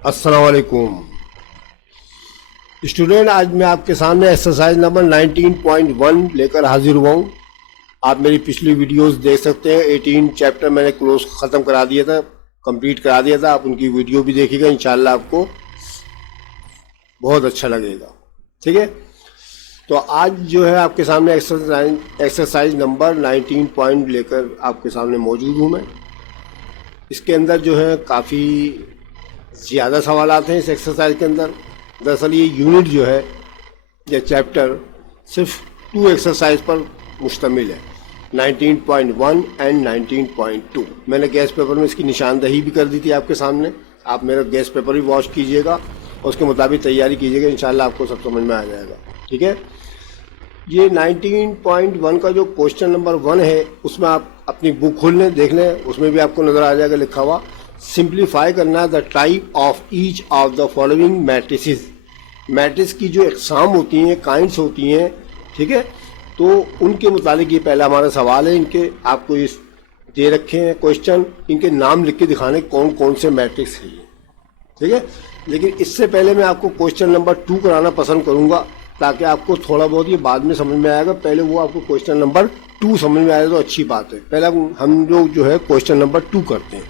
अस्सलाम वालेकुम स्टूडेंट। आज मैं आपके सामने एक्सरसाइज नंबर 19.1 लेकर हाजिर हुआ हूँ। आप मेरी पिछली वीडियोस देख सकते हैं। 18 चैप्टर मैंने क्लोज ख़त्म करा दिया था, कंप्लीट करा दिया था। आप उनकी वीडियो भी देखिएगा, इंशाल्लाह आपको बहुत अच्छा लगेगा। ठीक है, तो आज जो है आपके सामने एक्सरसाइज नंबर 19 पॉइंट लेकर आपके सामने मौजूद हूँ मैं। इसके अंदर जो है काफ़ी ज़्यादा सवाल आते हैं इस एक्सरसाइज के अंदर। दरअसल ये यूनिट जो है, ये चैप्टर सिर्फ 2 एक्सरसाइज पर मुश्तमिल है, 19.1 एंड 19.2। मैंने गेस्ट पेपर में इसकी निशानदही भी कर दी थी आपके सामने। आप मेरा गेस्ट पेपर भी वॉच कीजिएगा और उसके मुताबिक तैयारी कीजिएगा, इंशाल्लाह आपको सब समझ में आ जाएगा। ठीक है, ये 19.1 का जो क्वेश्चन नंबर 1 है, उसमें आप अपनी बुक खोल लें, देख लें, उसमें भी आपको नजर आ जाएगा लिखा हुआ। सिंप्लीफाई करना the type of each of the following matrices. Matrix की जो इकसाम होती हैं, काइंड्स होती हैं, ठीक है, तो उनके मुतालिक ये पहला हमारा सवाल है। इनके आपको इस दे रखे हैं क्वेश्चन, इनके नाम लिख के दिखाने कौन कौन से मैट्रिक्स है। ठीक है, लेकिन इससे पहले मैं आपको क्वेश्चन नंबर 2 कराना पसंद करूंगा, ताकि आपको थोड़ा बहुत ये बाद में समझ में आएगा। पहले वो आपको क्वेश्चन नंबर 2 समझ में आए तो अच्छी बात है। पहले हम लोग जो है क्वेश्चन नंबर 2 करते हैं।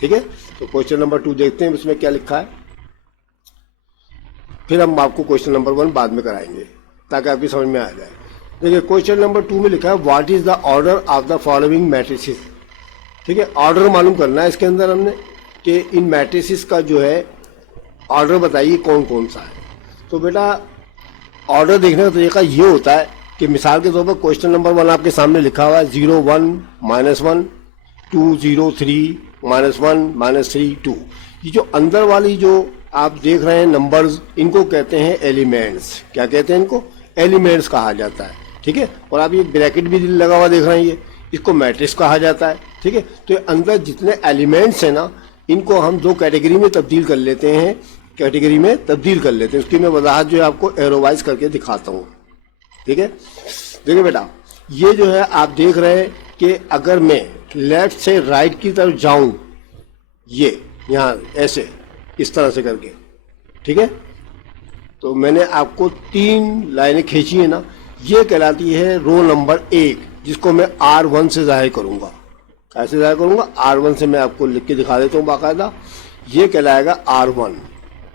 ठीक है, तो क्वेश्चन नंबर 2 देखते हैं उसमें क्या लिखा है, फिर हम आपको क्वेश्चन नंबर 1 बाद में कराएंगे ताकि आपकी समझ में आ जाए। देखिए, क्वेश्चन नंबर 2 में लिखा है what is the order of the following matrices. ठीक है, ऑर्डर मालूम करना है इसके अंदर हमने कि इन मैट्रिसेस का जो है ऑर्डर बताइए कौन कौन सा है। तो बेटा, ऑर्डर देखने का तरीका ये होता है कि मिसाल के तौर पर क्वेश्चन नंबर 1 आपके सामने लिखा हुआ है 0 1 -1 2 0 3 -1 -3 2। ये जो अंदर वाली जो आप देख रहे हैं नंबर्स, इनको कहते हैं एलिमेंट्स। क्या कहते हैं इनको? एलिमेंट्स कहा जाता है। ठीक है, और आप ये ब्रैकेट भी लगा हुआ देख रहे हैं, ये इसको मैट्रिक्स कहा जाता है। ठीक है, तो अंदर जितने एलिमेंट्स हैं ना, इनको हम 2 कैटेगरी में तब्दील कर लेते हैं, उसकी मैं वजाहत जो है आपको एरोवाइज करके दिखाता हूँ। ठीक है, देखिए बेटा, ये जो है आप देख रहे हैं कि अगर मैं लेफ्ट से राइट की तरफ जाऊं, ये यहाँ ऐसे इस तरह से करके, ठीक है, तो मैंने आपको 3 लाइनें खींची है ना, ये कहलाती है रो नंबर 1, जिसको मैं R1 से जाहिर करूंगा। कैसे जाहिर करूंगा? R1 से मैं आपको लिख के दिखा देता हूँ बाकायदा। ये कहलाएगा R1,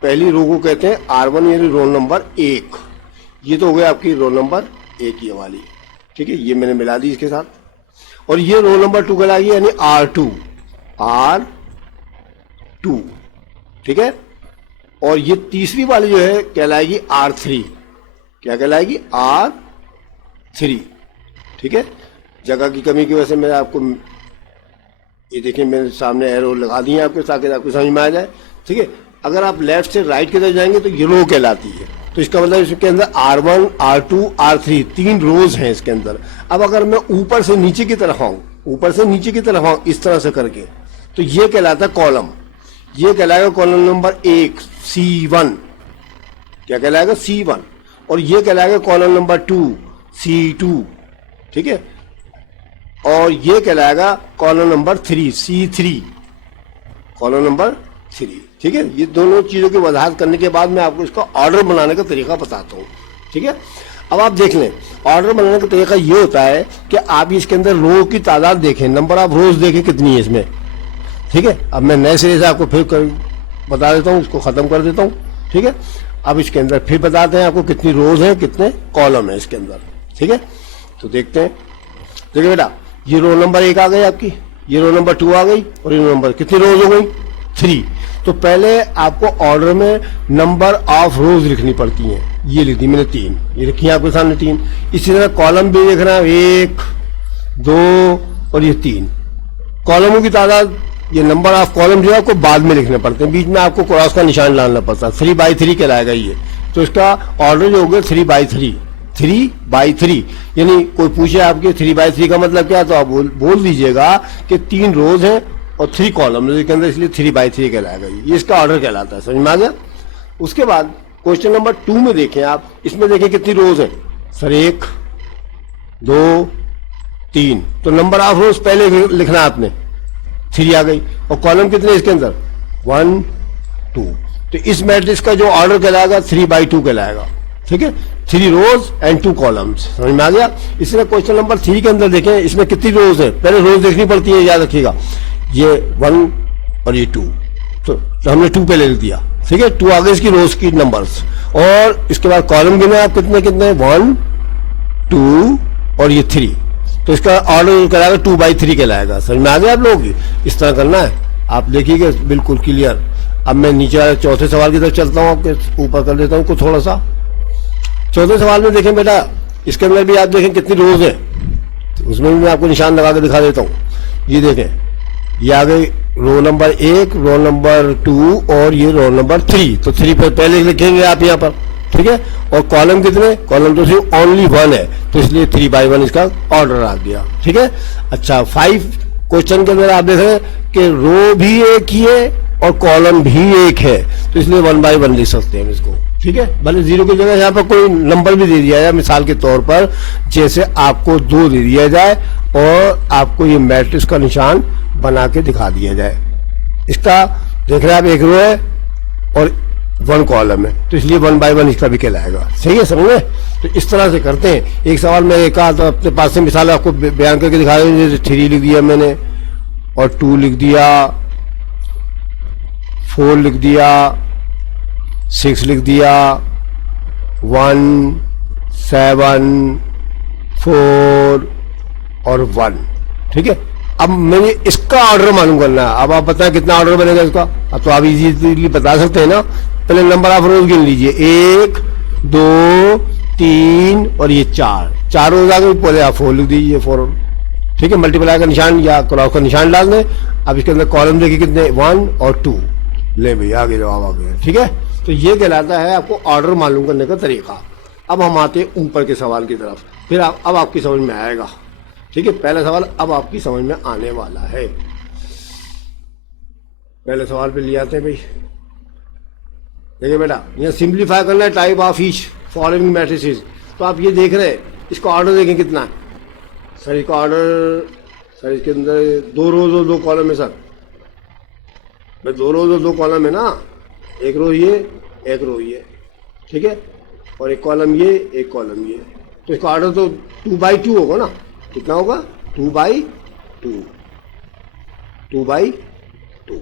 पहली रो को कहते हैं R1, यानी रोल नंबर 1। ये तो हो गया आपकी रोल नंबर 1 ये वाली। ठीक है, ये मैंने मिला दी इसके साथ। और ये रोल नंबर 2 कहलाएगी, यानी R2। ठीक है, और ये तीसरी वाली जो है कहलाएगी R3। क्या कहलाएगी? R3। ठीक है, जगह की कमी की वजह से मैं आपको ये देखिए मेरे सामने एरो लगा दिए आपके, ताकि आपको समझ में आ जाए। ठीक है, अगर आप लेफ्ट से राइट की तरफ जाएंगे तो ये रो कहलाती है। तो इसका मतलब इसके अंदर R1 R2 R3 3 रोज हैं इसके अंदर। अब अगर मैं ऊपर से नीचे की तरफ आऊं, इस तरह से करके, तो ये कहलाता है कॉलम। ये कहलाएगा कॉलम नंबर 1 C1। क्या कहलाएगा? C1। और ये कहलाएगा कॉलम नंबर 2 C2। ठीक है, और ये कहलाएगा column number 3 C3, column number 3। ठीक है, ये दोनों चीजों की वजाहत करने के बाद मैं आपको इसका ऑर्डर बनाने का तरीका बताता हूँ। ठीक है, अब आप देख लें, ऑर्डर बनाने का तरीका ये होता है कि आप इसके अंदर रो की तादाद देखें, नंबर ऑफ रोज देखें कितनी है इसमें। ठीक है, अब मैं नए सिरे से आपको फिर बता देता हूँ, इसको खत्म कर देता हूँ। ठीक है, अब इसके अंदर फिर बताते हैं आपको कितनी रोज है, कितने कॉलम है इसके अंदर। ठीक है, तो देखते हैं। देखिए बेटा, ये रो नंबर 1 आ गई आपकी, ये रो नंबर 2 आ गई, और ये रो नंबर कितनी रोज हो गई? 3। तो पहले आपको ऑर्डर में नंबर ऑफ रोज लिखनी पड़ती हैं। ये लिख दी मैंने 3, ये लिखी है आपके सामने 3। इसी तरह कॉलम भी लिख रहा है 1 2 और ये 3 कॉलमों की तादाद। ये नंबर ऑफ कॉलम जो है आपको बाद में लिखने पड़ते हैं, बीच में आपको क्रॉस का निशान डालना पड़ता है। 3/3 कहलाएगा ये। तो इसका ऑर्डर जो हो गया 3/3, यानी कोई पूछे आपके 3/3 का मतलब क्या, तो आप बोल दीजिएगा कि 3 रोज हैं और 3 कॉलम इसके अंदर, इसलिए 3/3 कहलाएगा। ये इसका ऑर्डर कहलाता है। समझ में आ गया? उसके बाद क्वेश्चन नंबर 2 में देखें आप, इसमें देखें कितनी रोज हैं सर? 1 2 3। तो नंबर ऑफ रोज पहले लिखना आपने, 3 आ गई। और कॉलम कितने इसके अंदर? 1 2। तो इस मैट्रिक्स का जो ऑर्डर कहलाएगा 3/2 कहलाएगा, ठीक है, 3 रोज एंड 2 कॉलम्स। समझ में आ गया। इसमें क्वेश्चन नंबर 3 के अंदर देखें, इसमें कितनी रोज है, पहले रोज देखनी पड़ती है, याद रखिएगा। ये 1 और ये 2, तो हमने 2 पे ले दिया, ठीक है, 2 आगे इसकी रोज की नंबर्स, और इसके बाद कॉलम गिने आप कितने कितने, 1 2 और ये 3, तो इसका ऑर्डर कहलाएगा 2/3 कहलाएगा। समझ में आ गया आप लोग। इस तरह करना है, आप देखिएगा बिल्कुल क्लियर। अब मैं नीचे वाले चौथे सवाल की तरफ चलता हूँ, आपके ऊपर कर देता हूँ कुछ थोड़ा सा। चौथे सवाल में देखें बेटा, इसके अंदर भी आप देखें कितनी रोज है, तो उसमें भी मैं आपको निशान लगा के दिखा देता हूँ। ये देखें, ये आ गई रो नंबर 1, रो नंबर 2 और ये रो नंबर 3, तो 3 पर पहले लिखेंगे आप यहाँ पर, ठीक है। और कॉलम कितने, कॉलम तो सिर्फ ओनली 1 है, तो इसलिए 3/1 इसका ऑर्डर आ गया, ठीक है। अच्छा, 5 क्वेश्चन के अंदर आप देख रहे हैं कि रो भी एक ही है और कॉलम भी एक है, तो इसलिए 1/1 लिख सकते हैं इसको, ठीक है। भले 0 की जगह यहाँ पर कोई नंबर भी दे दिया जाए, मिसाल के तौर पर जैसे आपको 2 दे दिया जाए और आपको ये मैट्रिक्स का निशान बना के दिखा दिया जाए। इसका देख रहे हैं आप, एक रो है और 1 कॉलम है, तो इसलिए 1/1 इसका भी कहलाएगा। सही है, समझ में। तो इस तरह से करते हैं। एक सवाल में एक तो अपने पास से मिसाल आपको बयान करके दिखा रहे हैं, जैसे 3 लिख दिया मैंने और 2 लिख दिया, 4 लिख दिया, 6 लिख दिया, 1 7 4 और 1, ठीक है। अब मुझे इसका ऑर्डर मालूम करना है। अब आप बताएं कितना ऑर्डर बनेगा इसका। अब तो आप इजीली बता सकते हैं ना। पहले नंबर ऑफ रोज गिन लीजिए, 1 2 3 और ये 4 रोज आ गई। पहले आप 4 लिख दीजिए, 4, ठीक है। मल्टीप्लाई का निशान या क्रॉस का निशान डाल दें। अब इसके अंदर कॉलम देखिए कितने, 1 और 2, ले भाई आगे जवाब आ गया, ठीक है। तो ये कहलाता है आपको ऑर्डर मालूम करने का तरीका। अब हम आते हैं ऊपर के सवाल की तरफ, फिर अब आपकी समझ में आएगा, ठीक है। पहला सवाल अब आपकी समझ में आने वाला है। पहले सवाल पे ले आते हैं भाई। देखिए बेटा, यहाँ सिंप्लीफाई करना है type of each following matrices. तो आप ये देख रहे हैं, इसका ऑर्डर देखें कितना है सर। इसका ऑर्डर सर, इसके अंदर 2 रोज और 2 कॉलम है सर। भाई 2 रोज और 2 कॉलम है ना, एक रो ये एक रो ये, ठीक है, और एक कॉलम ये एक कॉलम ये। तो इसका ऑर्डर तो 2/2 होगा ना। कितना होगा, 2/2, 2/2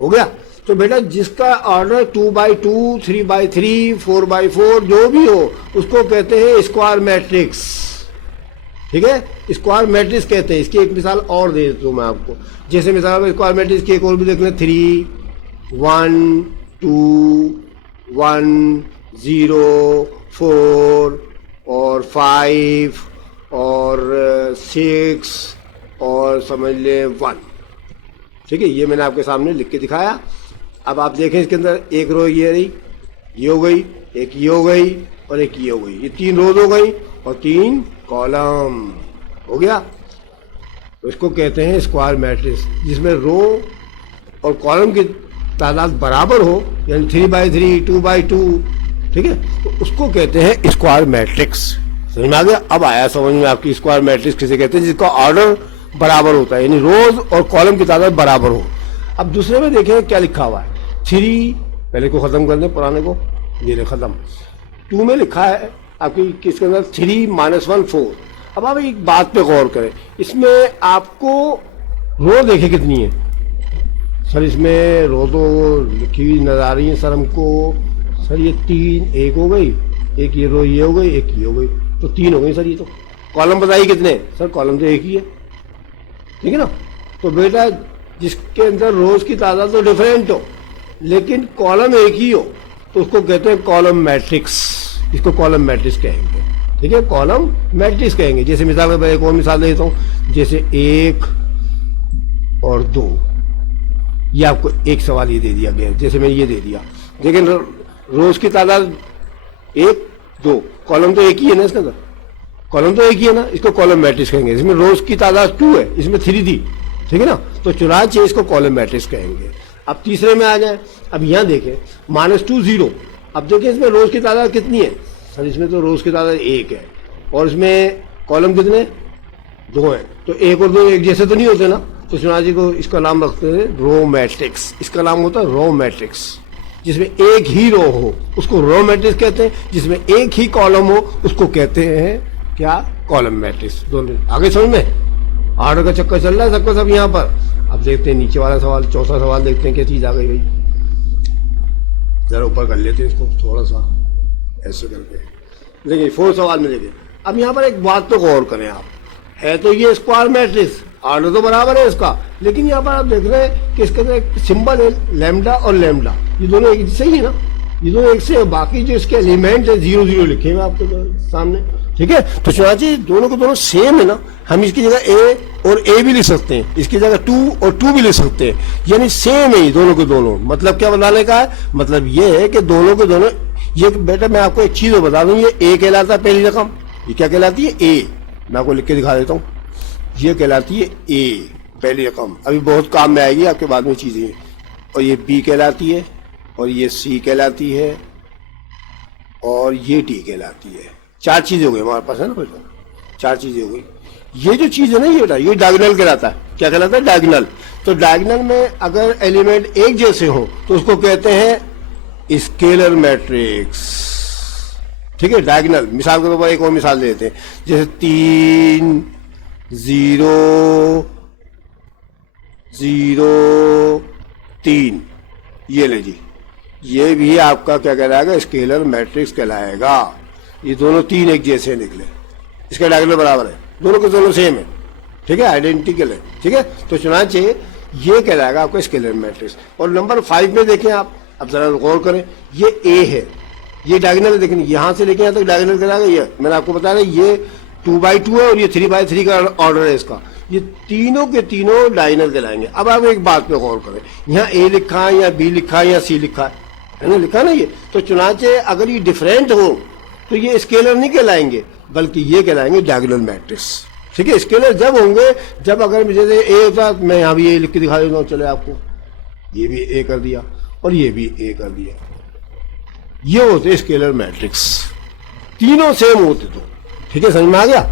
हो गया। तो बेटा जिसका ऑर्डर 2/2, 3/3, 4/4 जो भी हो, उसको कहते हैं स्क्वायर मैट्रिक्स, ठीक है। स्क्वायर मैट्रिक्स कहते हैं। इसकी एक मिसाल और दे देता हूं मैं आपको। जैसे मिसाल में स्क्वायर मैट्रिक्स की एक और भी देख लें, 3 1 2 1 0 4 और 5 और 6 और समझ लें 1, ठीक है। ये मैंने आपके सामने लिख के दिखाया। अब आप देखें इसके अंदर एक रो ये रही, ये हो गई, एक ये हो गई और एक ये हो गई। ये 3 रोज हो गई और 3 कॉलम हो गया। तो इसको कहते हैं स्क्वायर मैट्रिक्स, जिसमें रो और कॉलम की तादाद बराबर हो, यानी 3/3, 2/2, ठीक है। तो उसको कहते हैं स्क्वायर मैट्रिक्स। समझ में आ गया। अब आया समझ में आपकी स्क्वायर मैट्रिक्स किसे कहते हैं, जिसका ऑर्डर बराबर होता है, यानी रोज और कॉलम की तादाद बराबर हो। अब दूसरे में देखें क्या लिखा हुआ है, 3, पहले को खत्म कर दें पुराने को, ये खत्म। 2 में लिखा है आपकी किसके अंदर 3 - 1 4। अब आप एक बात पे गौर करें, इसमें आपको रो देखे कितनी है सर। इसमें रो तो लिखी हुई नजर आ रही है सर हमको। सर ये 3, एक हो गई, एक ये रो ये हो गई, एक ये हो गई, तो 3 हो गई सर। ये तो कॉलम बताइए कितने सर, कॉलम तो एक ही है, ठीक है ना। तो बेटा जिसके अंदर रोज की तादाद तो डिफरेंट हो लेकिन कॉलम एक ही हो, तो उसको कहते हैं कॉलम मैट्रिक्स। इसको कॉलम मैट्रिक्स कहेंगे, ठीक है, कॉलम मैट्रिक्स कहेंगे। जैसे मिसाल में एक और मिसाल देता हूं, जैसे 1 और 2, ये आपको एक सवाल ये दे दिया गया, जैसे मैंने ये दे दिया। लेकिन रोज की तादाद 1 2, कॉलम तो एक ही है ना, इसके अंदर कॉलम तो एक ही है ना, इसको कॉलम मैट्रिक्स कहेंगे। इसमें रोज की तादाद 2 है, इसमें 3 थी, ठीक है ना, तो चुनाचे इसको कॉलम मैट्रिक्स कहेंगे। अब तीसरे में आ जाए। अब यहां देखें -2 0। अब देखें इसमें रोज की तादाद कितनी है सर, इसमें तो रोज की तादाद 1 है और इसमें कॉलम कितने 2 हैं। तो 1 और 2 एक जैसे तो नहीं होते ना, तो चुनाचे को इसका नाम रखते हैं रो मैट्रिक्स। इसका नाम होता है रो मैट्रिक्स, जिसमें एक ही रो हो उसको रो मैट्रिक्स कहते हैं, जिसमें एक ही कॉलम हो उसको कहते हैं क्या, कॉलम मैट्रिक्स। दोनों आगे समझ में, ऑर्डर का चक्कर चल रहा है सबका सब यहाँ पर। अब देखते हैं नीचे वाला सवाल, चौथा सवाल देखते हैं क्या चीज आ गई भाई। जरा ऊपर कर लेते हैं इसको थोड़ा सा ऐसे करके। देखिए 4 सवाल में देखिए, अब यहाँ पर एक बात तो गौर करें आप, है तो ये स्क्वायर मैट्रिक्स, ऑर्डर तो बराबर है इसका, लेकिन यहाँ पर आप देख रहे हैं कि इसके अंदर एक सिंबल है लैम्डा और लैम्डा, ये दोनों एक सही है ना, ये दोनों एक से, बाकी जो इसके एलिमेंट है 0 0 लिखे हुए आपके सामने, ठीक है। तो चुनाची दोनों को दोनों सेम है ना, हम इसकी जगह ए और ए भी लिख सकते हैं, इसकी जगह 2 और 2 भी लिख सकते हैं, यानी सेम है दोनों के दोनों। मतलब क्या बताने का है, मतलब ये है कि दोनों के दोनों, ये बेटा मैं आपको एक चीज बता दूं, ये ए कहलाता है पहली रकम, ये क्या कहलाती है, ए, मैं आपको लिख के दिखा देता हूँ, ये कहलाती है ए पहली रकम, अभी बहुत काम में आएगी आपके बाद में चीजें। और ये बी कहलाती है, और ये सी कहलाती है, और ये डी कहलाती है। 4 चीजें हो गई हमारे पास है ना बेटा, 4 चीजें हो गई। ये जो चीज है ना ये बेटा, ये डायगोनल कहलाता है। क्या कहलाता है, डायगोनल। तो डायगोनल में अगर एलिमेंट एक जैसे हो तो उसको कहते हैं स्केलर मैट्रिक्स, ठीक है, डायगोनल। मिसाल के तौर पर एक और मिसाल देते हैं, जैसे 3 0 0 3, ये ले जी, ये भी आपका क्या कहलाएगा, स्केलर मैट्रिक्स कहलाएगा। ये दोनों 3 एक जैसे निकले, इसका डायगोनल बराबर है, दोनों के दोनों सेम है, ठीक है, आइडेंटिकल है, ठीक है। तो चुनाचे ये कहलाएगा आपका स्केलर मैट्रिक्स। और नंबर 5 में देखें आप, अब जरा गौर करें, ये ए है, ये डायगोनल है, देखें यहां से लेके यहां तक डायगोनल कहलाएगा। ये मैंने आपको बता रहा, ये 2/2 है और ये 3/3 का ऑर्डर है इसका, ये तीनों के तीनों डायगोनल कहलाएंगे। अब आप एक बात पे गौर करें, यहाँ ए लिखा है या बी लिखा है या सी लिखा है ना, लिखा ना ये, तो चुनाचे अगर ये डिफरेंट हो तो ये स्केलर नहीं कहलाएंगे, बल्कि ये कहलाएंगे डायगोनल मैट्रिक्स, ठीक है। स्केलर जब होंगे जब, अगर जैसे ए होता, मैं यहाँ भी ए लिख के दिखा देता हूँ, चले आपको, ये भी ए कर दिया और ये भी ए कर दिया, ये होते स्केलर मैट्रिक्स, तीनों सेम होते तो, ठीक है, समझ में आ गया।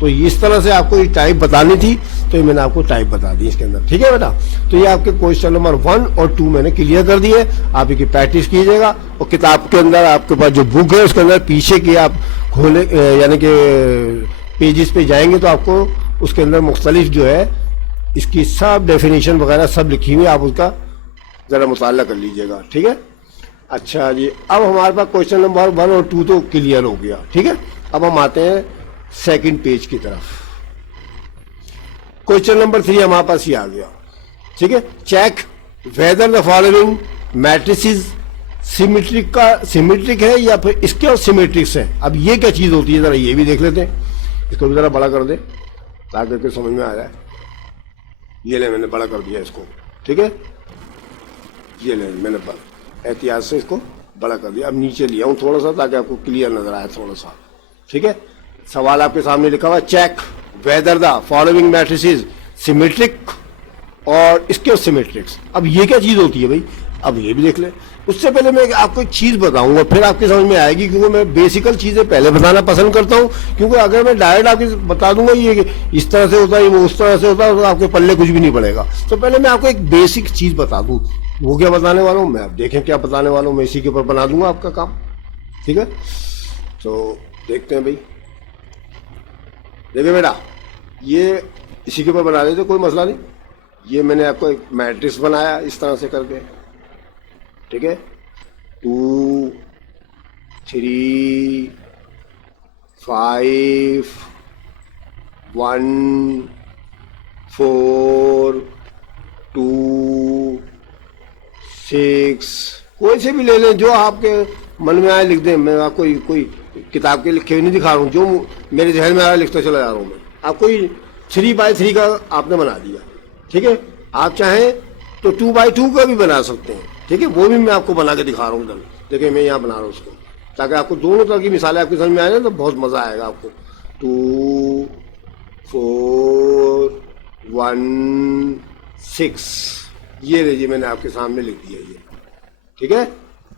तो इस तरह से आपको ये टाइप बतानी थी, तो ये मैंने आपको टाइप बता दी इसके अंदर, ठीक है बेटा। तो ये आपके क्वेश्चन नंबर 1 और 2 मैंने क्लियर कर दिए, आप इनकी प्रैक्टिस कीजिएगा। और किताब के अंदर आपके पास जो बुक है उसके अंदर पीछे की आप खोले, यानी कि पेजेस पे जाएंगे तो आपको उसके अंदर मुख्तलिफ जो है इसकी सब डेफिनेशन वगैरह सब लिखी हुई है, आप उसका जरा मुताला कर लीजिएगा, ठीक है। अच्छा जी, अब हमारे पास क्वेश्चन नंबर 1 और 2 तो क्लियर हो गया, ठीक है। अब हम आते हैं सेकंड पेज की तरफ। क्वेश्चन नंबर 3 हमारे पास ही आ गया, ठीक है। Check whether the following matrices symmetric का सिमेट्रिक है या फिर इसके और सिमेट्रिक्स है। अब ये क्या चीज होती है, जरा ये भी देख लेते हैं, इसको भी जरा बड़ा कर दे ताकि समझ में आ जाए। ये ले मैंने बड़ा कर दिया इसको, ठीक है, ये ले मैंने एहतियात से इसको बड़ा कर दिया। अब नीचे लिया हूं थोड़ा सा ताकि आपको क्लियर नजर आए थोड़ा सा, ठीक है। सवाल आपके सामने लिखा हुआ, check whether the following matrices symmetric और इसके सिमेट्रिक्स। अब ये क्या चीज होती है भाई, अब ये भी देख ले। उससे पहले मैं आपको एक चीज बताऊंगा, फिर आपकी समझ में आएगी, क्योंकि मैं बेसिकल चीजें पहले बताना पसंद करता हूं, क्योंकि अगर मैं डायरेक्ट आपको बता दूंगा ये इस तरह से होता है, उस तरह से होता है, तो आपके पल्ले कुछ भी नहीं पड़ेगा। तो पहले मैं आपको एक बेसिक चीज बता दूं, वो क्या बताने वाला हूं मैं, आप देखें क्या बताने वाला हूं मैं, इसी के ऊपर बना दूंगा आपका काम, ठीक है। तो देखते हैं भाई, देखिए बेटा, ये इसी के ऊपर बना देते, कोई मसला नहीं। ये मैंने आपको एक मैट्रिक्स बनाया इस तरह से करके, ठीक है, 2 3 5 1 4 2 6, कोई से भी ले लें जो आपके मन में आए लिख दें। मैं आपको कोई किताब के लिखे हुए नहीं दिखा रहा हूँ, जो मेरे जहन में आया लिखता चला जा रहा हूँ मैं। आपको 3/3 का आपने बना दिया, ठीक है। आप चाहें तो 2/2 का भी बना सकते हैं, ठीक है, वो भी मैं आपको बना के दिखा रहा हूँ। देखिए मैं यहाँ बना रहा हूँ उसको, ताकि आपको दोनों तरह की मिसालें आपकी समझ में आए ना, तो बहुत मजा आएगा आपको। 2 4 1 6, ये लीजिए मैंने आपके सामने लिख दिया ये, ठीक है।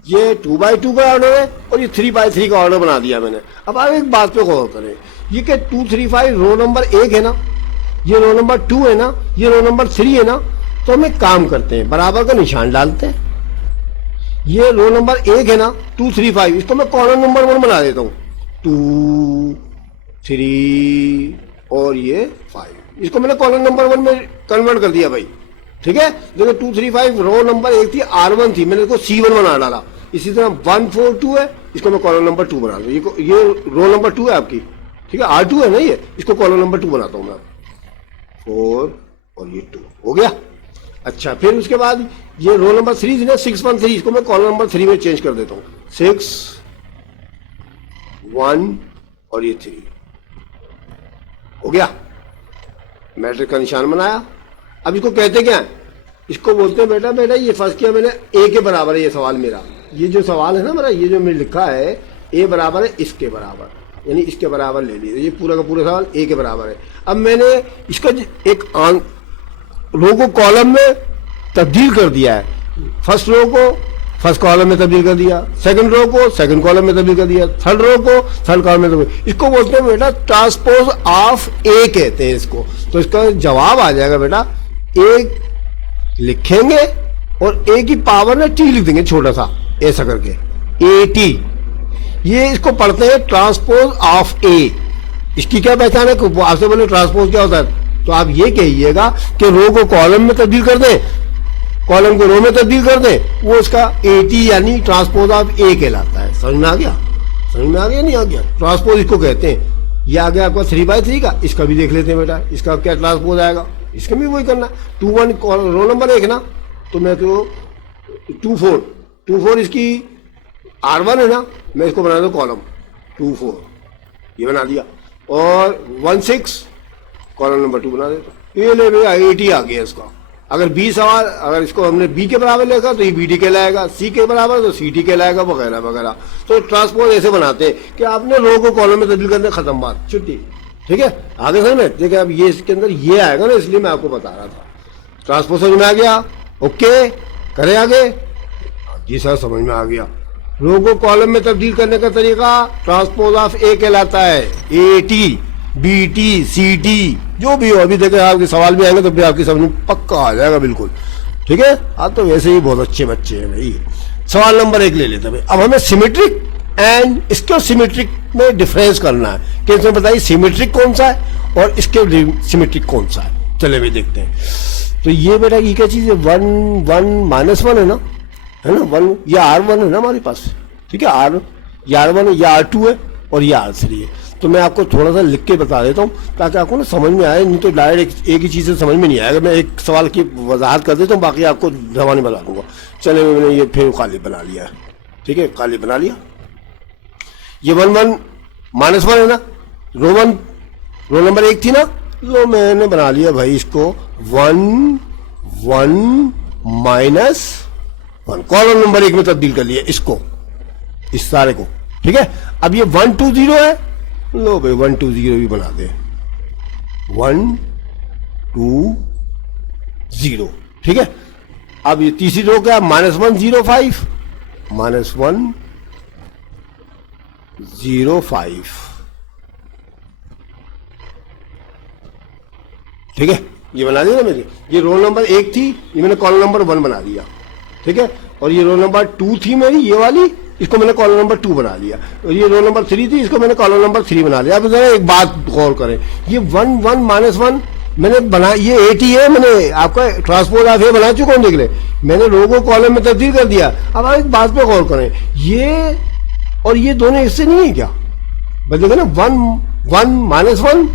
ये 2/2 का ऑर्डर है और ये 3/3 का ऑर्डर बना दिया मैंने। अब आप एक बात पे गौर करें, ये क्या 2 3 5 रो नंबर 1 है ना, ये रो नंबर 2 है ना, ये रो नंबर 3 है ना। तो हम एक काम करते हैं, बराबर का निशान डालते हैं। ये रो नंबर 1 है ना 2 3 5, इसको मैं कॉलम नंबर 1 बना देता हूं, 2 3 और ये 5, इसको मैंने कॉलम नंबर 1 में कन्वर्ट कर दिया भाई। ठीक है, देखो 2 3 5 रो नंबर 1 थी, R1 थी, मैंने इसको C1 बना डाला। इसी तरह 1 4 2 है, इसको मैं कॉलम नंबर 2 बना दूं। ये रो नंबर 2 है आपकी, ठीक है, R2 है ना ये, इसको कॉलम नंबर 2 बनाता हूं मैं, 4 और ये 2 हो गया। अच्छा, फिर उसके बाद ये रो नंबर 3 थी ना 6 1 3, इसको मैं कॉलम नंबर 3 में चेंज कर देता हूं, 6 1 और ये 3 हो गया। मैट्रिक्स का निशान बनाया। अब इसको कहते क्या है, इसको बोलते हैं बेटा ये फर्स्ट किया मैंने ए के बराबर है, ये सवाल मेरा, ये जो सवाल है ना मेरा, ये जो मैंने लिखा है ए बराबर है इसके बराबर, यानी इसके बराबर ले लिया, ये पूरा का पूरा सवाल ए के बराबर है। अब मैंने इसका एक रो को कॉलम में तब्दील कर दिया है, फर्स्ट रो को फर्स्ट कॉलम में तब्दील कर दिया, सेकंड रो को सेकंड कॉलम में तब्दील कर दिया, थर्ड रो को थर्ड कॉलम में तब्दील। इसको बोलते हैं बेटा ट्रांसपोज ऑफ ए कहते हैं इसको। तो इसका जवाब आ जाएगा बेटा, ए लिखेंगे और ए की पावर में टी लिख देंगे छोटा सा ऐसा करके, ए टी, ये इसको पढ़ते हैं ट्रांसपोज ऑफ ए। इसकी क्या पहचान है, आपसे बोले ट्रांसपोज क्या होता है, तो आप ये कहिएगा कि रो को कॉलम में तब्दील कर दें, कॉलम को रो में तब्दील कर दें, वो इसका एटी यानी ट्रांसपोज ऑफ ए कहलाता है। समझ में आ गया, समझ में आ गया नहीं आ गया, ट्रांसपोज इसको कहते हैं। ये आ गया आपका 3/3 का, इसका भी देख लेते हैं बेटा, इसका क्या ट्रांसपोज आएगा, इसका भी वही करना। 2 1 रो नंबर 1 ना, तो मैं तो 2 4 इसकी R1 है ना, मैं इसको बना दूं कॉलम 2 4, ये बना दिया, और 1 6 कॉलम नंबर 2 बना देता। ये ले भैया 80 आ गया इसका। अगर बी सवाल, अगर इसको हमने बी के बराबर लिखा तो ये बी टी कहलाएगा, सी के बराबर तो सी टी कहलाएगा, वगैरह वगैरह। तो ट्रांसपोज ऐसे बनाते हैं कि आपने रो को कॉलम में तब्दील करने, खत्म बात, छुट्टी। ठीक है, आगे समझ में देखिए, अब ये इसके अंदर ये आएगा ना, इसलिए मैं आपको बता रहा था। ट्रांसपोज समझ में आ गया, ओके करें आगे। जी सर समझ में आ गया। रो को कॉलम में तब्दील करने का तरीका ट्रांसपोज ऑफ ए कहलाता है, A T B T C T जो भी हो। अभी देखें आपके सवाल भी आएंगे तो भी आपकी समझ में पक्का आ जाएगा बिल्कुल। ठीक है, आप तो वैसे ही बहुत अच्छे बच्चे हैं भाई। सवाल नंबर 1 ले लेते हैं। अब हमें सिमेट्रिक एंड इसके सिमेट्रिक में डिफरेंस करना है कि इसमें बताइए सिमेट्रिक कौन सा है और इसके सिमेट्रिक कौन सा है। चले भाई देखते हैं। तो ये बेटा ये क्या चीज है, 1 1 -1 है ना, है ना 1, ये R1 है ना हमारे पास। ठीक है, ये R1 है, ये R2 है और ये R3 है। तो मैं आपको थोड़ा सा लिख के बता देता हूँ ताकि आपको ना समझ में आए, नहीं तो डायरेक्ट एक ही चीज से समझ में नहीं आएगा। मैं एक सवाल की वजाहत कर देता हूँ, बाकी आपको जवानी बता दूंगा। चले मैंने ये फिर खाली बना लिया है। ठीक है, खाली बना लिया। ये 1 1 -1 है ना, रो नंबर 1 थी ना, तो मैंने बना लिया भाई इसको 1 1 -1, कॉलम नंबर 1 में तब्दील कर लिया इसको, इस सारे को। ठीक है, अब ये 1 2 0 है, लो भाई 1 2 0 भी बना दे, 1 2 0। ठीक है, अब ये तीसरी रो क्या, -1 0 5, -1 0 5। ठीक है, ये बना दिया ना मेरी। ये रोल नंबर 1 थी, ये मैंने कॉलम नंबर 1 बना दिया। ठीक है, और ये रोल नंबर 2 थी मेरी, ये वाली, इसको मैंने कॉलम नंबर 2 बना लिया। और ये रोल नंबर 3 थी, इसको मैंने कॉलम नंबर 3 बना लिया। अब जरा एक बात गौर करें, ये 1 1 -1 मैंने बना, ये 80 है, मैंने आपका ट्रांसपोज ऑफ ए बना चुका हूं, देख ले, मैंने रो को कॉलम में तब्दील कर दिया। अब आप एक बात पे गौर करें, ये और ये दोनों इससे नहीं है क्या, बस देखो ना, 1 1 -1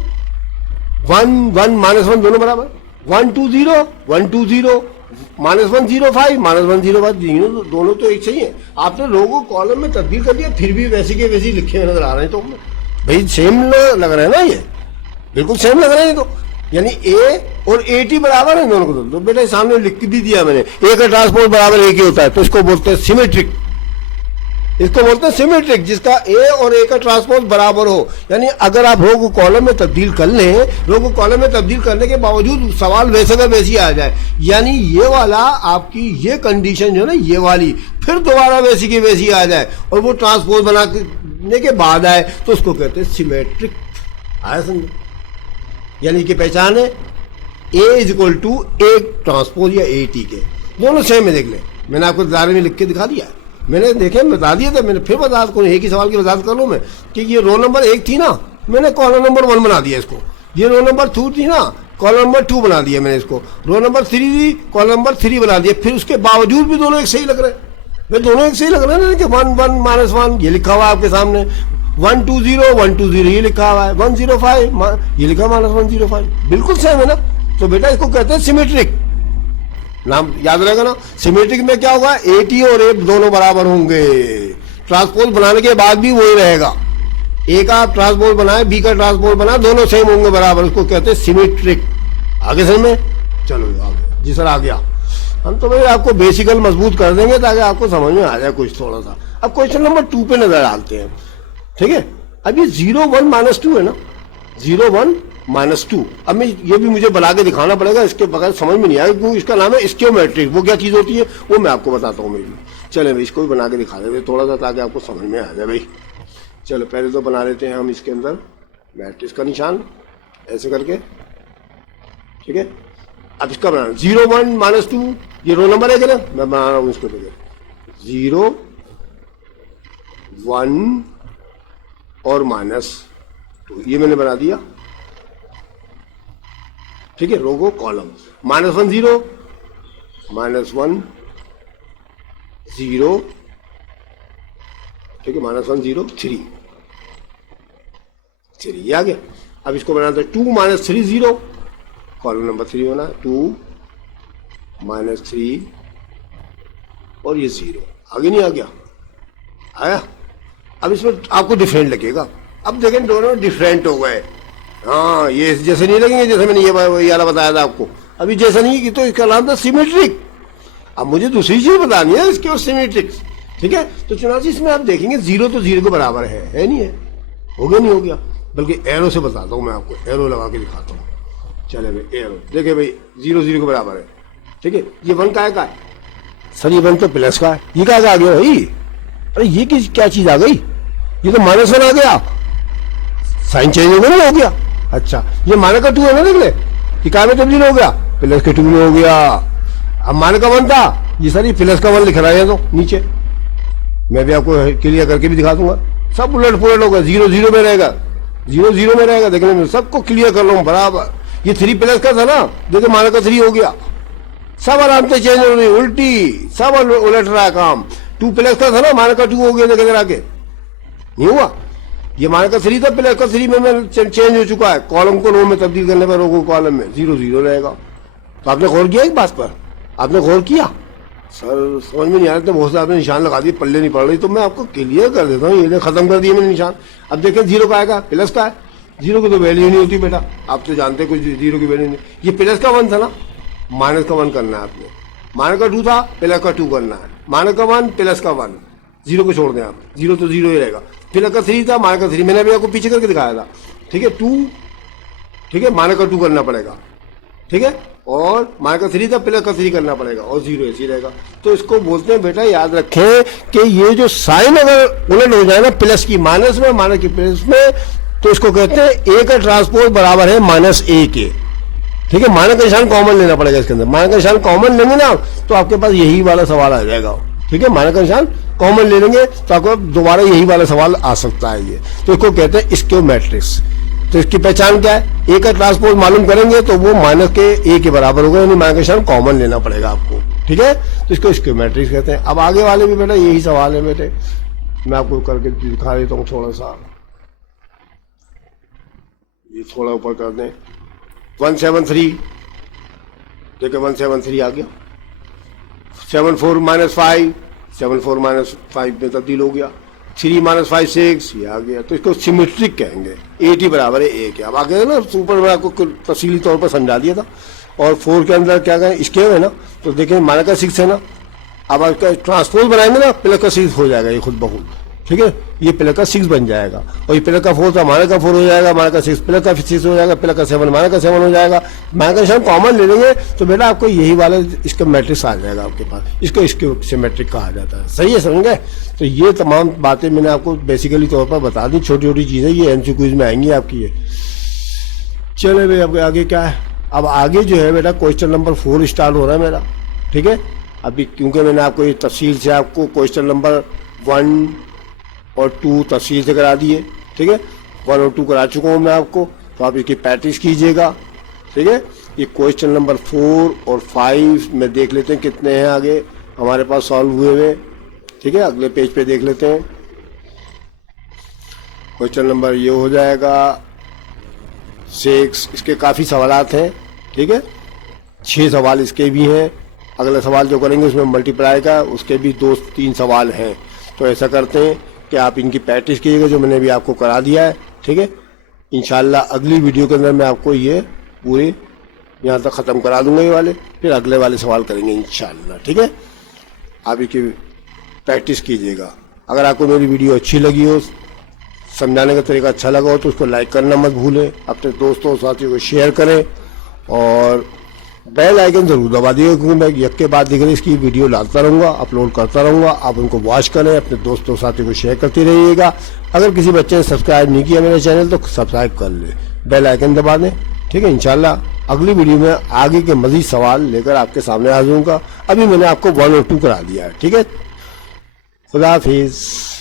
1 1 -1 दोनों बराबर, 1 2 0 1 2 0 -1 0 5 -1 0 5, दोनों तो एक सही है। आपने रो को कॉलम में तब्दील कर दिया, फिर भी वैसे के वैसे लिखे नजर आ रहे हैं। तो भाई सेम लग रहा है ना, ये बिल्कुल सेम लग रहे हैं। तो यानी ए और ए टी बराबर है दोनों को। तो बेटा सामने लिख भी दिया मैंने, ए का ट्रांसपोज बराबर एक ही होता है, तो इसको बोलते हैं सिमेट्रिक। इसको बोलते हैं सिमेट्रिक, जिसका ए और ए का ट्रांसपोज बराबर हो। यानी अगर आप रो को कॉलम में तब्दील कर लें, रो को कॉलम में तब्दील करने के बावजूद सवाल वैसे का वैसे ही आ जाए, यानी ये वाला आपकी ये कंडीशन जो है ना, ये वाली फिर दोबारा वैसी की वैसी आ जाए और वो ट्रांसपोज बनाने के बाद आए, तो उसको कहते हैं सिमेट्रिक। आया समझो, यानी कि पहचान है ए = ए ट्रांसपोज या ए टी के, दोनों सेम है। देख ले, मैंने आपको दायरे में लिख के दिखा दिया। मैंने देखे बता दिया था, मैंने फिर बता को एक ही सवाल की वजाहत कर लूँ मैं कि ये रो नंबर 1 थी ना, मैंने कॉलम नंबर 1 बना दिया इसको। ये रो नंबर 2 थी ना, कॉलम नंबर 2 बना दिया मैंने इसको। रो नंबर 3 थी, कॉलम नंबर 3 बना दिया। फिर उसके बावजूद भी दोनों एक सही लग रहे हैं। भाई दोनों एक सही लग रहे हैं ना कि 1 1 -1 ये लिखा हुआ है आपके सामने, 1 2 0 1 2 0 ये लिखा हुआ है, 1 0 5 ये लिखा -105 बिल्कुल सेम है ना। तो बेटा इसको कहते हैं सिमेट्रिक। नाम याद रहेगा ना। सिमेट्रिक में क्या होगा, ए टी और ए दोनों बराबर होंगे। ट्रांसपोज बनाने के बाद भी वही रहेगा। ए का आप ट्रांसपोज बनाए, बी का ट्रांसपोज बनाए, दोनों सेम होंगे बराबर, उसको कहते हैं सिमेट्रिक। आगे समझ में? चलो आगे जी सर आ गया। हम तो भाई आपको बेसिकल मजबूत कर देंगे ताकि आपको समझ में आ जाए कुछ थोड़ा सा। अब क्वेश्चन नंबर 2 पे नजर डालते हैं। ठीक है, अब ये 0 1 -2 है ना, 0 1 -2। अब मैं ये भी मुझे बना के दिखाना पड़ेगा, इसके बगैर समझ में नहीं आएगा क्योंकि इसका नाम है स्क्योमेट्रिक। वो क्या चीज होती है वो मैं आपको बताता हूँ। मेरी चले भाई इसको भी बना के दिखा देते थोड़ा सा ताकि आपको समझ में आ जाए भाई। चलो पहले तो बना लेते हैं हम इसके अंदर मैट्रिक्स का निशान ऐसे करके। ठीक है, अब इसका बनाना 0 1 -2 ये रो नंबर है क्या ना, मैं बना रहा हूं इसको। देखिए 0 1 और -2 ये मैंने बना दिया। ठीक है, रो को कॉलम -1 0 -1 0। ठीक है, -1 0 3 ये आ गया। अब इसको बनाते हैं 2 -3 0 कॉलम नंबर 3 होना 2 -3 और ये 0 आगे नहीं आ गया, आया। अब इसमें आपको डिफरेंट लगेगा। अब देखें दोनों डिफरेंट हो गए। हाँ ये जैसे नहीं लगेंगे जैसे मैंने ये वाला बताया था आपको। अभी जैसा नहीं कि तो इसका नाम था सिमेट्रिक। अब मुझे दूसरी चीज बतानी है इसके और सिमेट्रिक। ठीक है, तो चुनाव इसमें आप देखेंगे 0 तो 0 के बराबर है नहीं है, हो गया नहीं हो गया। बल्कि एरो से बताता हूं मैं आपको, एरो लगा के दिखाता हूँ। चले भाई एरो देखिए भाई 0 0 के बराबर है। ठीक है, ये 1 का है सर, ये 1 तो प्लस का है, ये क्या आ गया भाई? अरे ये क्या चीज आ गई? ये तो -1 आ गया, साइन चेंज हो गया ना, हो गया। अच्छा ये माइनस का 2 है ना, देख ले कि क्या में तब्दील हो गया, प्लस के 2 में हो गया। अब माइनस का 1 था, ये सर ये प्लस का 1 लिख रहा है तो नीचे मैं भी आपको क्लियर करके भी दिखा दूंगा। सब उलट पुलट होगा, 0 0 में रहेगा, 0 0 में रहेगा। देखने में सबको क्लियर कर लो बराबर। ये 3 प्लस का था ना, देखो माइनस का 3 हो गया। सब आराम से चेंज हो रही, उल्टी सब उलट रहा है काम। 2 प्लस का था ना, माइनस का 2 हो गया, देखे आगे नहीं हुआ। ये माइनस का 3 था, प्लस का 3 में चेंज हो चुका है। कॉलम को रो में तब्दील करने पर रो को कॉलम में 0 0 रहेगा। तो आपने गौर किया इस बात पर? आपने गौर किया? सर समझ में नहीं आ रहा था, बहुत से आपने निशान लगा दिए, पल्ले नहीं पड़ रही, तो मैं आपको क्लियर कर देता हूँ। ये खत्म कर दिए मैंने निशान। अब देखें 0 का आएगा, प्लस का है। 0 की तो वैल्यू नहीं होती बेटा, आप तो जानते कुछ 0 की वैल्यू नहीं। ये प्लस का 1 था ना, माइनस का 1 करना है आपने। माइनस का 2 था, प्लस का 2 करना है। माइनस का 1 प्लस का 1, 0 को छोड़ दें आप, 0 तो 0 ही रहेगा। प्लस का 3 था, माइनस का 3 मैंने अभी आपको पीछे करके दिखाया था। ठीक है 2, ठीक है माइनस का 2 करना पड़ेगा। ठीक है, और माइनस का 3 था, प्लस का 3 करना पड़ेगा, और 0 ऐसे ही रहेगा। तो इसको बोलते हैं बेटा, याद रखें कि ये जो साइन अगर उलट हो जाए ना, प्लस की माइनस में, माइनस की प्लस में, तो इसको कहते हैं ए का ट्रांसपोज बराबर है -a के। ठीक है, माइनस का निशान कॉमन लेना पड़ेगा इसके अंदर। माइनस का निशान कॉमन लेंगे ना तो आपके पास यही वाला सवाल आ जाएगा। ठीक है, माइनस का निशान कॉमन ले लेंगे तो आपको दोबारा यही वाला सवाल आ सकता है। ये तो इसको कहते हैं स्क्योमेट्रिक्स। तो इसकी पहचान क्या है? ए का ट्रांसपोज मालूम करेंगे तो वो माइनस के ए के बराबर होगा, यानी माइनस का निशान कॉमन लेना पड़ेगा आपको। ठीक है, तो इसको स्क्योमेट्रिक्स कहते हैं। अब आगे वाले भी बेटा यही सवाल है बेटे, मैं आपको करके दिखा देता हूँ थोड़ा सा। ये थोड़ा ऊपर कर दें, 173 देखिए 173 आ गया। 74 -5 74 -5 में तब्दील हो गया। 3 -5 6 ये आ गया। तो इसको सिमेट्रिक कहेंगे। 80 बराबर है 1 है। अब आगे ना ऊपर मैं आपको तफसीली तौर पर समझा दिया था। और 4 के अंदर क्या कहें, स्क्वायर है ना, तो देखें माइनस का 6 है ना। अब आपका ट्रांसपोज बनाएंगे ना, प्लस का 6 हो जाएगा ये खुद ब खुद। ठीक है, ये प्लस का 6 बन जाएगा, और ये प्लस का 4 था, माइनस का 4 हो जाएगा, माइनस का 6 प्लस का 6 हो जाएगा, प्लस का 7 माइनस का 7 हो जाएगा। माइनस का निशान कॉमन ले लेंगे तो बेटा आपको यही वाला इसका मैट्रिक्स आ जाएगा आपके पास। इसको सिमेट्रिक कहा जाता है। सही है, समझ गए? तो ये तमाम बातें मैंने आपको बेसिकली तौर पर बता दी, छोटी छोटी चीजें, ये एमसीक्यू क्विज में आएंगी आपकी ये। चले भाई अब आगे क्या है? अब आगे जो है बेटा क्वेश्चन नंबर 4 स्टार्ट हो रहा है मेरा। ठीक है, अभी क्योंकि मैंने आपको ये तफसील से आपको क्वेश्चन नंबर 1 और 2 तफसील से करा दिए, ठीक है, 1 और 2 करा चुका हूँ मैं आपको, तो आप इसकी प्रैक्टिस कीजिएगा, ठीक है। ये क्वेश्चन नंबर 4 और 5 में देख लेते हैं कितने हैं आगे हमारे पास सॉल्व हुए हुए, ठीक है। अगले पेज पे देख लेते हैं। क्वेश्चन नंबर ये हो जाएगा 6, इसके काफ़ी सवालात हैं, ठीक है, 6 सवाल इसके भी हैं। अगला सवाल जो करेंगे उसमें मल्टीप्लाई का, उसके भी 2-3 सवाल हैं। तो ऐसा करते हैं कि आप इनकी प्रैक्टिस कीजिएगा जो मैंने भी आपको करा दिया है, ठीक है। इंशाल्लाह अगली वीडियो के अंदर मैं आपको ये पूरे यहाँ तक ख़त्म करा दूंगा ये वाले, फिर अगले वाले सवाल करेंगे इंशाल्लाह, ठीक है। आप इसकी प्रैक्टिस कीजिएगा। अगर आपको मेरी वीडियो अच्छी लगी हो, समझाने का तरीका अच्छा लगा हो, तो उसको लाइक करना मत भूलें, अपने दोस्तों और साथियों को शेयर करें और बेल आइकन जरूर दबा दिएगा, क्योंकि मैं एक के बाद दिख रही इसकी वीडियो डालता रहूँगा, अपलोड करता रहूँगा। आप उनको वॉच करें, अपने दोस्तों साथियों को शेयर करते रहिएगा। अगर किसी बच्चे ने सब्सक्राइब नहीं किया मेरे चैनल तो सब्सक्राइब कर ले, बेल आइकन दबा दें, ठीक है। इंशाल्लाह अगली वीडियो में आगे के मजीद सवाल लेकर आपके सामने हाजिर होऊंगा। अभी मैंने आपको 1 और 2 करा दिया है, ठीक है। खुदा हाफिज़।